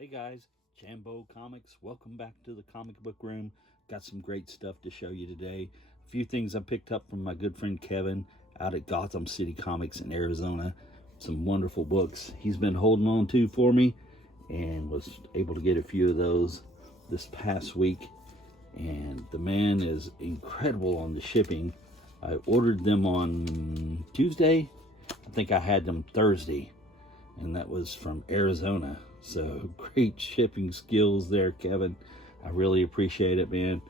Hey guys, Jambo Comics. Welcome back to the comic book room. Got some great stuff to show you today. A few things I picked up from my good friend Kevin out at Gotham City Comics in Arizona. Some wonderful books he's been holding on to for me, and was able to get a few of those this past week. And the man is incredible on the shipping. I ordered them on Tuesday. I think I had them Thursday, and that was from Arizona. So great shipping skills there, Kevin. I really appreciate it, man.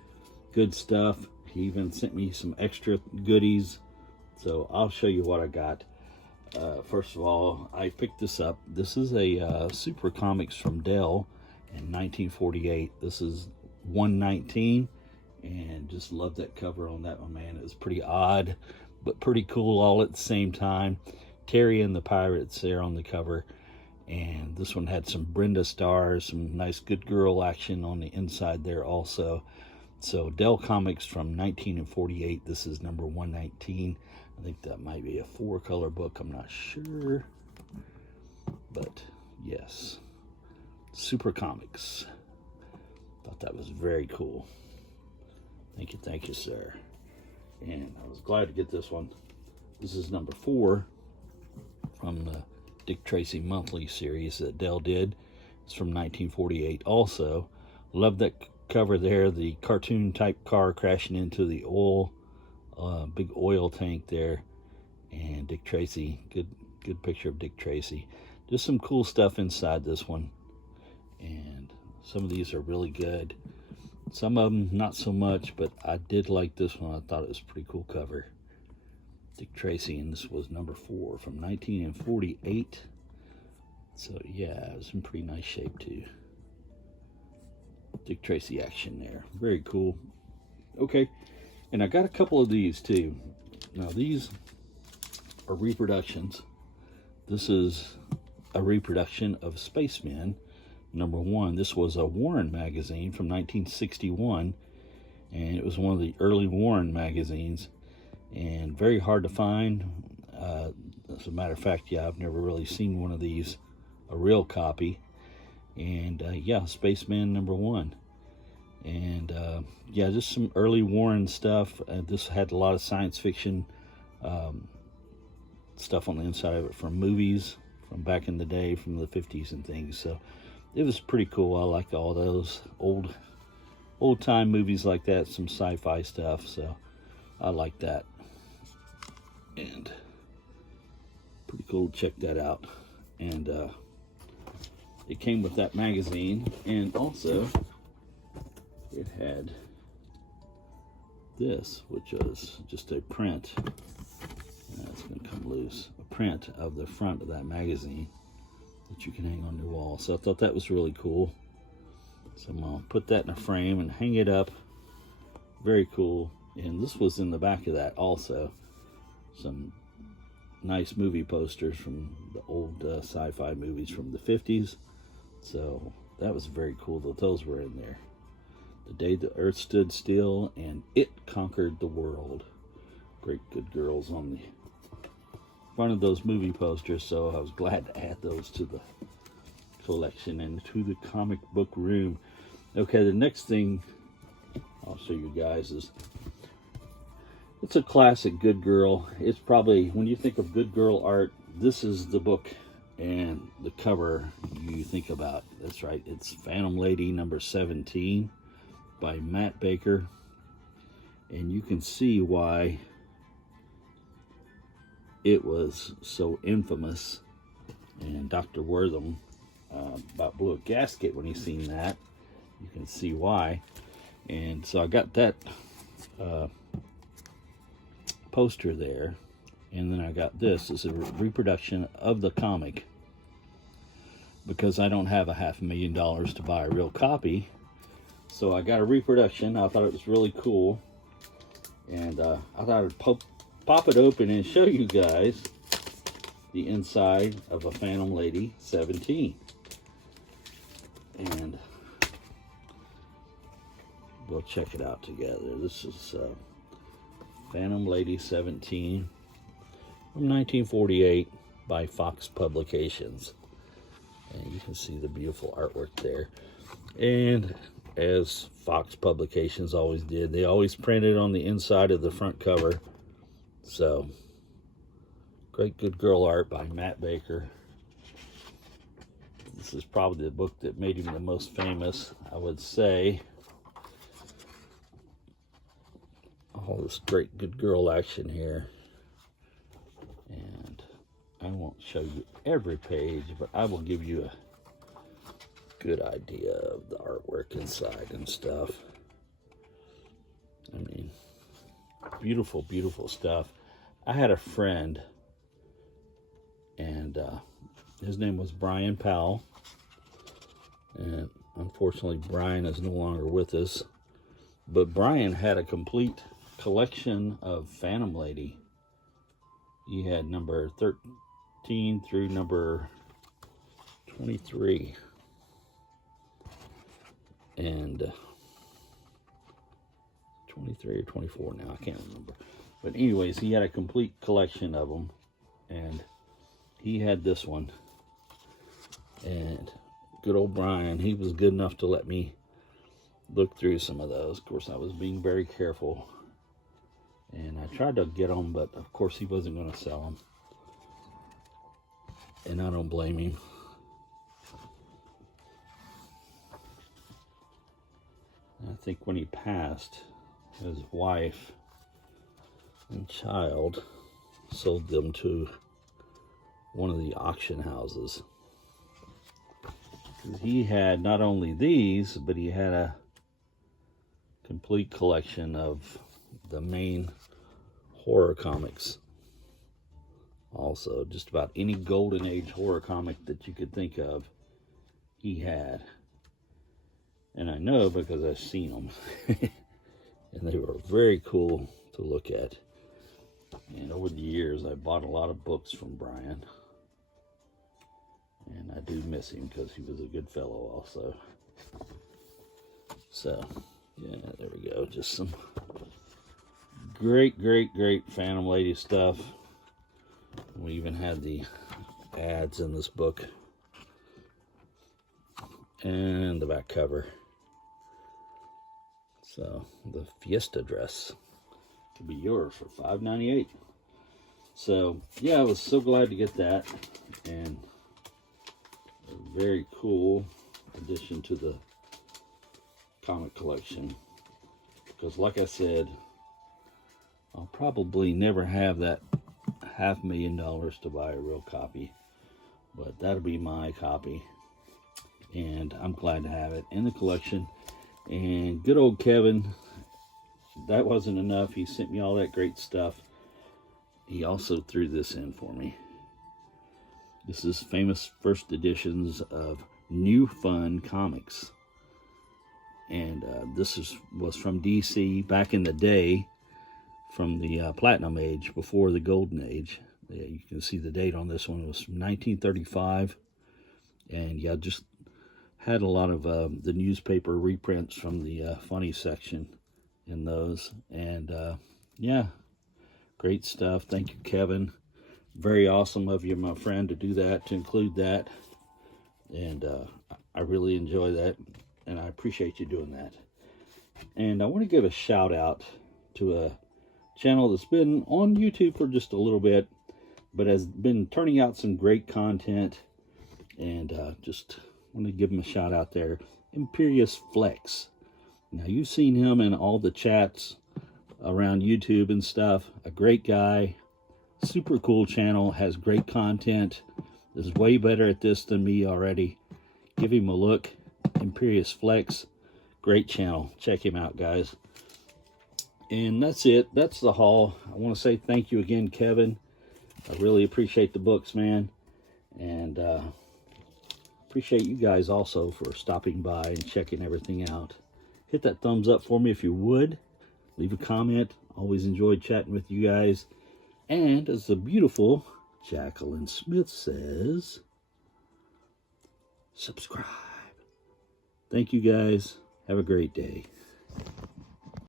Good stuff. He even sent me some extra goodies. So I'll show you what I got. First of all, I picked this up. This is a Super Comics from Dell in 1948. This is 119, and just love that cover on that one, man. It was pretty odd, but pretty cool all at the same time. Terry and the Pirates there on the cover. And this one had some Brenda stars, some nice good girl action on the inside there also. So Dell Comics from 1948. This is number 119. I think that might be a 4-color book. I'm not sure. But yes, Super Comics. Thought that was very cool. Thank you, sir. And I was glad to get this one. This is number 4 from the Dick Tracy monthly series that Dell did. It's from 1948 also. Love that cover there, the cartoon type car crashing into the oil, big oil tank there, and Dick Tracy. Good picture of Dick Tracy. Just some cool stuff inside this one, and some of these are really good. Some of them not so much, but I did like this one. I thought it was a pretty cool cover. Dick Tracy, and this was number 4 from 1948. So yeah, it was in pretty nice shape too. Dick Tracy action there, very cool. Okay, and I got a couple of these too. Now these are reproductions. This is a reproduction of Spacemen number 1. This was a Warren magazine from 1961, and it was one of the early Warren magazines, and very hard to find. As a matter of fact, yeah, I've never really seen one of these, a real copy. And yeah, Spaceman number 1. And yeah, just some early Warren stuff. This had a lot of science fiction stuff on the inside of it from movies from back in the day, from the 50s and things. So it was pretty cool. I liked all those old time movies like that, some sci-fi stuff. So I like that. And pretty cool to check that out. And it came with that magazine, and also it had this, which was just a print. It's going to come loose. A print of the front of that magazine that you can hang on your wall. So I thought that was really cool. So I'm going to put that in a frame and hang it up. Very cool. And this was in the back of that also. Some nice movie posters from the old sci-fi movies from the 50s. So that was very cool that those were in there. The Day the Earth Stood Still and It Conquered the World. Great good girls on the front of those movie posters. So I was glad to add those to the collection and to the comic book room. Okay, the next thing I'll show you guys is, it's a classic good girl. It's probably, when you think of good girl art, this is the book and the cover you think about. That's right, it's Phantom Lady number 17 by Matt Baker. And you can see why it was so infamous. And Dr. Wortham about blew a gasket when he seen that. You can see why. And so I got that poster there, and then I got this as a reproduction of the comic, because I don't have $500,000 to buy a real copy. So I got a reproduction. I thought it was really cool, and I thought I'd pop it open and show you guys the inside of a Phantom Lady 17. And we'll check it out together. This is Phantom Lady 17 from 1948 by Fox Publications. And you can see the beautiful artwork there. And as Fox Publications always did, they always printed on the inside of the front cover. So, great Good Girl art by Matt Baker. This is probably the book that made him the most famous, I would say. All this great Good Girl action here. And I won't show you every page, but I will give you a good idea of the artwork inside and stuff. I mean, beautiful, beautiful stuff. I had a friend, and his name was Brian Powell. And unfortunately, Brian is no longer with us. But Brian had a complete collection of Phantom Lady. He had number 13 through number 23. And 23 or 24 now, I can't remember. But anyways, he had a complete collection of them. And he had this one. And good old Brian, he was good enough to let me look through some of those. Of course, I was being very careful. And I tried to get them, but of course he wasn't going to sell them. And I don't blame him. I think when he passed, his wife and child sold them to one of the auction houses. He had not only these, but he had a complete collection of the main horror comics. Also, just about any Golden Age horror comic that you could think of, he had. And I know because I've seen them. And they were very cool to look at. And over the years, I bought a lot of books from Brian. And I do miss him because he was a good fellow also. So, yeah, there we go. Just some great, great, great Phantom Lady stuff. We even had the ads in this book. And the back cover. So, the Fiesta dress could be yours for $5.98. So, yeah, I was so glad to get that. And a very cool addition to the comic collection. Because, like I said, I'll probably never have that $500,000 to buy a real copy. But that'll be my copy. And I'm glad to have it in the collection. And good old Kevin, that wasn't enough. He sent me all that great stuff. He also threw this in for me. This is famous first editions of New Fun Comics. And this was from DC back in the day, from the Platinum Age, before the Golden Age. Yeah, you can see the date on this one. It was from 1935. And yeah, just had a lot of the newspaper reprints from the funny section in those. And yeah, great stuff. Thank you, Kevin. Very awesome of you, my friend, to do that, to include that. And I really enjoy that, and I appreciate you doing that. And I want to give a shout out to a channel that's been on YouTube for just a little bit, but has been turning out some great content. And just want to give him a shout out there. Imperious Flex. Now, you've seen him in all the chats around YouTube and stuff. A great guy. Super cool channel. Has great content. Is way better at this than me already. Give him a look. Imperious Flex. Great channel. Check him out, guys. And that's it. That's the haul. I want to say thank you again, Kevin. I really appreciate the books, man. And appreciate you guys also for stopping by and checking everything out. Hit that thumbs up for me if you would. Leave a comment. Always enjoyed chatting with you guys. And as the beautiful Jacqueline Smith says, subscribe. Thank you guys. Have a great day.